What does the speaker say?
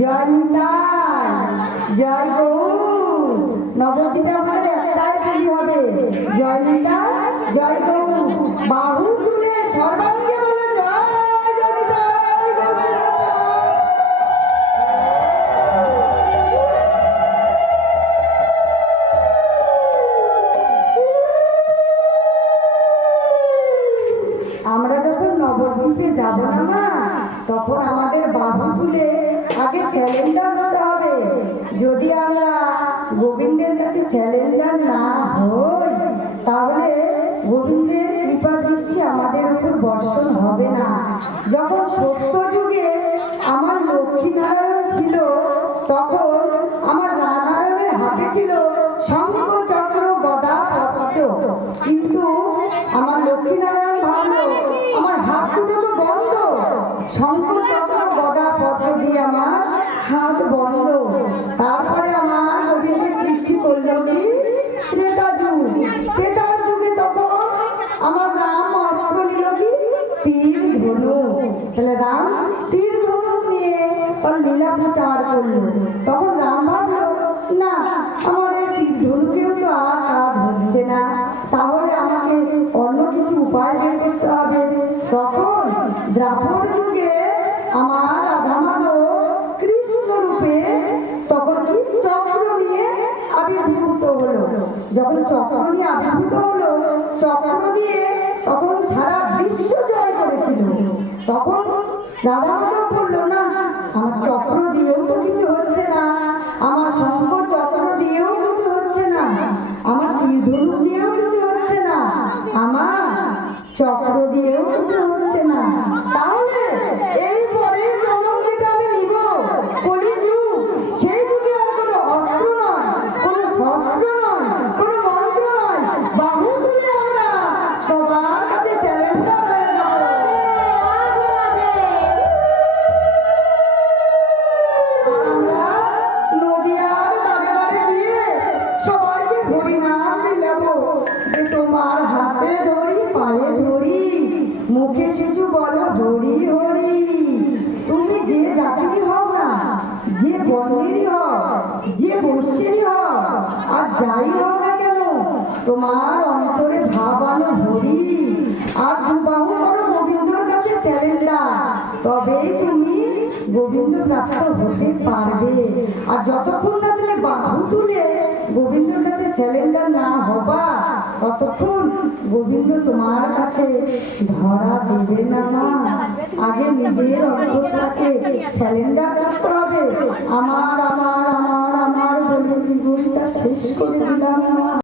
জয় নিতাই, জয় গৌর। নবদ্বীপে আমাদের একটাই পুজো হবে, জয় নিতাই, জয় গৌর। বাহু তুলে সর্বাঙ্গে বলে জয় জয় নিতাই গৌর। আমরা যখন নবদ্বীপে যাব না মা, তখন আমাদের বাহু তুলে আগে স্যালেন্ডার হতে হবে। যদি আমরা গোবিন্দের কাছে স্যালেন্ডার না হই, তাহলে গোবিন্দের কৃপা দৃষ্টি আমাদের উপর বর্ষণ হবে না। যখন সত্য যুগে আমার লক্ষ্মীনারায়ণ ছিল, তখন আমার নারায়ণের হাতে ছিল শঙ্খ চক্র গদা পদ্ম, কিন্তু আমার লক্ষ্মীনারায়ণ ভাবলো আমার হাত দুটো তো বন্ধ, শঙ্খ চক্র গদা পদ্ম দিয়ে আমার হাত বন্ধ। তারপরে আমার গোবিন্দের সৃষ্টি করলো কি ত্রেতা যুগ। ত্রেতার যুগে তখন আমার রাম অস্ত্র নিল কি তীর ধনুক। তাহলে রাম তীর ধনুক নিয়ে তার লীলা প্রচার করলো। তখন রাম ভাবলো না, আমার এই তীর ধনুকেও তো আর কাজ হচ্ছে না, তাহলে আমাকে অন্য কিছু উপায় বের করতে হবে। তখন দ্রাপর যুগে আমার রাধা মাধব কৃষ্ণ রূপে তখন কি চক্র নিয়ে আবির্ভূত হলো। যখন চক্র নিয়ে আবির্ভূত হলো, চক্র দিয়ে তখন সারা বিশ্ব জয় করেছিল। তখন রাধা মাধব বললো না, আমার চক্র দিয়েও তো কিছু হচ্ছে না, আমার শঙ্খ চক্র দিয়েও কিছু হচ্ছে না, আমার তীর ধনুক দিয়েও কিছু হচ্ছে না, আমার চক্র দিয়েও কিছু হচ্ছে না। তাহলে এই পরের জন্ম যেটা আমি নিব কলিযুগ, সেই যুগে আর কোনো অস্ত্র নয়, কোনো শস্ত্র নয়, কোনো মন্ত্র নয়, বাহু তুলে আমরা সবার কাছে চ্যালেঞ্জার হয়ে যাব। আমরা নদিয়ার দাঁড়ে দাঁড়ে গিয়ে সবাইকে হরিনাম মিলাবো যে তোমার হাতে ধরি, পায়ে ধরি, মুখে শিশু বলো হরি হরি। তুমি যে জাতিরই হও না, যে বর্ণেরই হও, যে বৈশ্যেরই হও, আর যাই হও না কেন, তোমার অন্তরে ভাব আনো হরি, আর দুবাহু করো গোবিন্দর কাছে স্যালেন্ডার, তবেই তুমি গোবিন্দ প্রাপ্ত হতে পারবে। আর যতক্ষণ না তুমি বাহু তুলে গোবিন্দর কাছে স্যালেন্ডার না হবা, ততক্ষণ গোবিন্দ তোমার কাছে ধরা দেবে না মা। আগে নিজের অন্তরটাকে স্যালেন্ডার করতে হবে। আমার আমার আমার আমার বলে জীবনটা শেষ করে দিলাম মা।